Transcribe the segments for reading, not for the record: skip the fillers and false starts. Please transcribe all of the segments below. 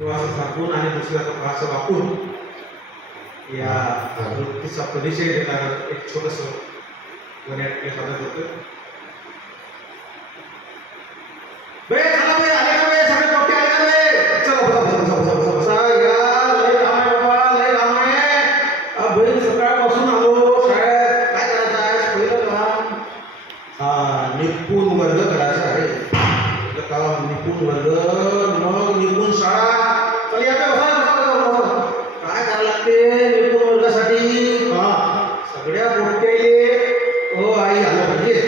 असं सांगून आणि दुसऱ्याचा भाषा वापरून या वृत्तीचा परिचय देणारं एक छोटंसं वनॅटने सादर होतं. सकाळपासून आलो शाळेत, काय करायचं आहे? पहिलं काम निपुण वर्ग करायचा आहे. काम निपुण वर्ग, मग निपुण शाळा. चल या काय करायला लागते निपुण वर्गासाठी? सगळ्या गोष्टीले हो आई आलं पाहिजे,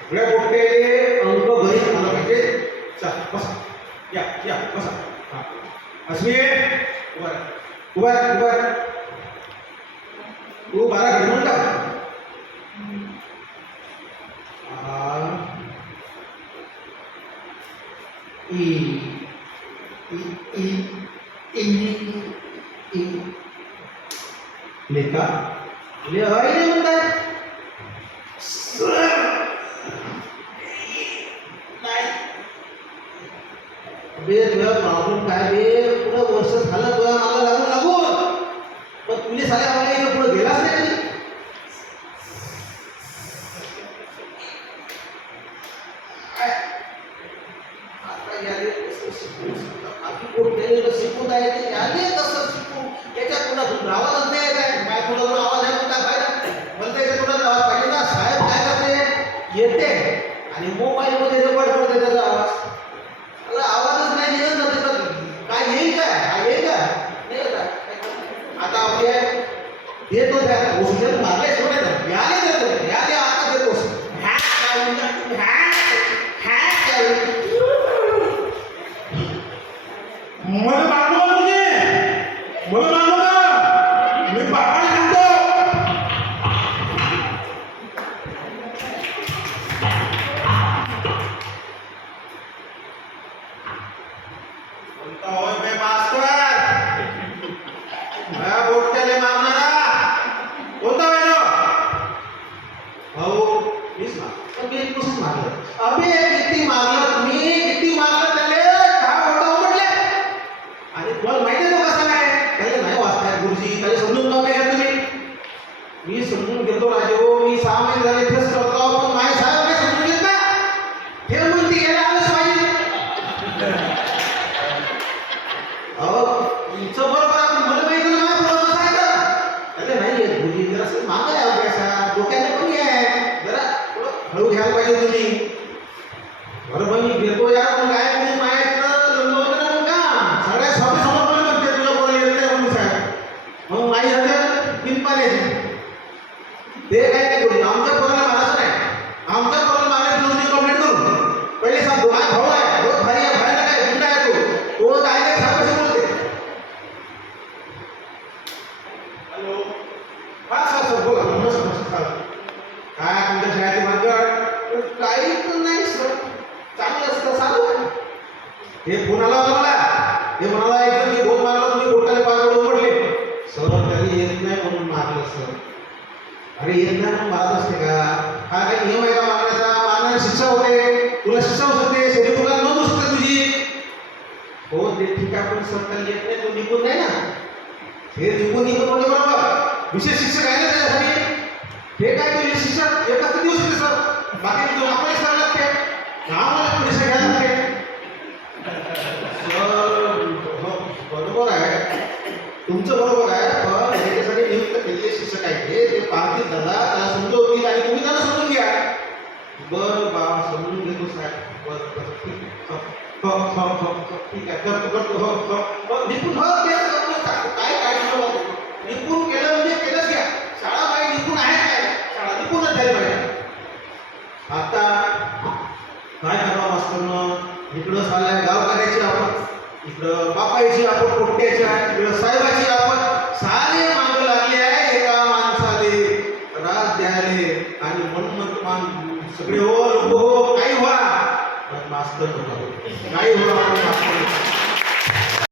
सगळ्या गोष्टीले अंक घरी आलं पाहिजे. चल बसा, या या बसा. अस्मी उभा उभा उभा तू 12 घडी म्हणता ई ई ई ई लेखा ले हवाई नाही म्हणताय बे तुला प्रॉब्लेम काय बे? पुढं वर्ष झालं तुला मला लागून लागून, पण तुला साऱ्या आम्हाला इथं पुढे गेलाच नाही कधी. आता याले कसं शिकू, बाकी कोणत्याही शिकवत आहे ते याले कसं शिकू? याच्या पुढं आवाजच नाही काय? माय पुढं आवाज आहे म्हणता काय म्हणते? याच्या पुढं आवाज पाहिजे ना. साहेब काय करते? येते आणि मोबाईलमध्ये रेकॉर्ड करते त्याचा आवाज. आवाजच नाही निघत ना त्याचा. काय येईल काय? येईल का नाही येत? आता आपली देतो त्या औषध मारले सोडे ना याले देतो, याले आता देतो. हॅक काय म्हणतात? हॅक काय मला मारलो तुझे, मला मारलो का? मी बापाने सांगतो. कोणता होय बे मास्तर? माझ्या बोट्याले मारणारा कोणता होय तो? भाऊ मीच मारलं. मी कसं मारलं? अबे किती मारलं तुम्ही? किती मारलं त्याले? 10 बोटं उमटले. आणि तुम्हाला माहिती आहे तो कसा काय? त्याला नाही वाचताय गुरुजी, त्याला समजून जाऊ काय तुम्ही? मी समजून घेतो राजे हो. मी 6 महिने झाले तेच करतो, पण माझे साहेब काय समजून घेत ना. हे म्हणते याला आलंच पाहिजे. अहो तुमचं बरोबर आहे, मला माहिती ना माझं बरोबर आहे तर. त्याला नाही येत गुरुजी, जरा असं मागं आहे अभ्यासात, डोक्याने कमी आहे. जरा थोडं हळू घ्यायला पाहिजे तुम्ही. बरोबर मी घेतो यार, पण काय तुम्ही माहिती लंबवलं ना का? सगळ्या समोर म्हणते तुला बोलायला येत नाही म्हणून साहेब. मग माझी हजर पिंपाण्याची ते काय नाही करू. आमच्या पोराला मारायचं नाही. आमच्या पोराला मारायची नोंदणी कंप्लीट करू. पहिले सांगतो माझा भाऊ आहे, बहुत भारी आहे, भारी काय गुंडा आहे तो डायरेक्ट साहेबाशी बोलते. हॅलो हा सर बोला. नमस्कार. काय तुमच्या शाळेची मागं काही पण नाही सर, चांगलं असतं चालू आहे. हे फोन आला होता मला, हे म्हणाला एकदम मी बोट मारला, तुम्ही बोटाने पाय पडले. सर त्यांनी येत नाही म्हणून मारलं सर. अरे येत नाही म्हणून मारत असते का? हा काही नियम आहे का मारण्याचा? मारणारी शिक्षा होते, तुला शिक्षा होऊ शकते, शरीर तुला नोंद होऊ शकते तुझी. हो ते ठीक आहे, पण सर त्याला येत नाही तो निघून नाही ना. हे निघून म्हणते बरोबर. विशेष शिक्षक आहे ना त्याच्यासाठी. हे काय तुझी शिक्षा एकच देऊ शकते सर, बाकी तुला आपल्याला करावं लागते, आम्हाला परीक्षा घ्यायला लागते. बरोबर आहे तुमचं, बरोबर आहे, पण याच्यासाठी नियुक्त केलेले शिक्षक आहे ते पाहतील दादा, त्याला समजवतील आणि तुम्ही त्यांना समजून घ्या. बरं बा समजून घेतो साहेब. बरं बरं ठीक आहे, ठीक आहे करतो. निपुण काय काय निपुण केलं म्हणजे केलंच घ्या. शाळा बाई निपुण आहे काय? शाळा निपुणच झाली पाहिजे. आता काय करावं मास्तरनं? इकडं चाललाय गावकऱ्याची आपण, इकडं बापायची आपण, पोट्ट्याच्या, इकडं साहेबाची आपण, सारे मागं लागले आहे एका माणसाले त्रास द्यायले. आणि म्हणून मान सगळे हो लोक हो काही व्हा, मास्तर काही होणार मास्तर.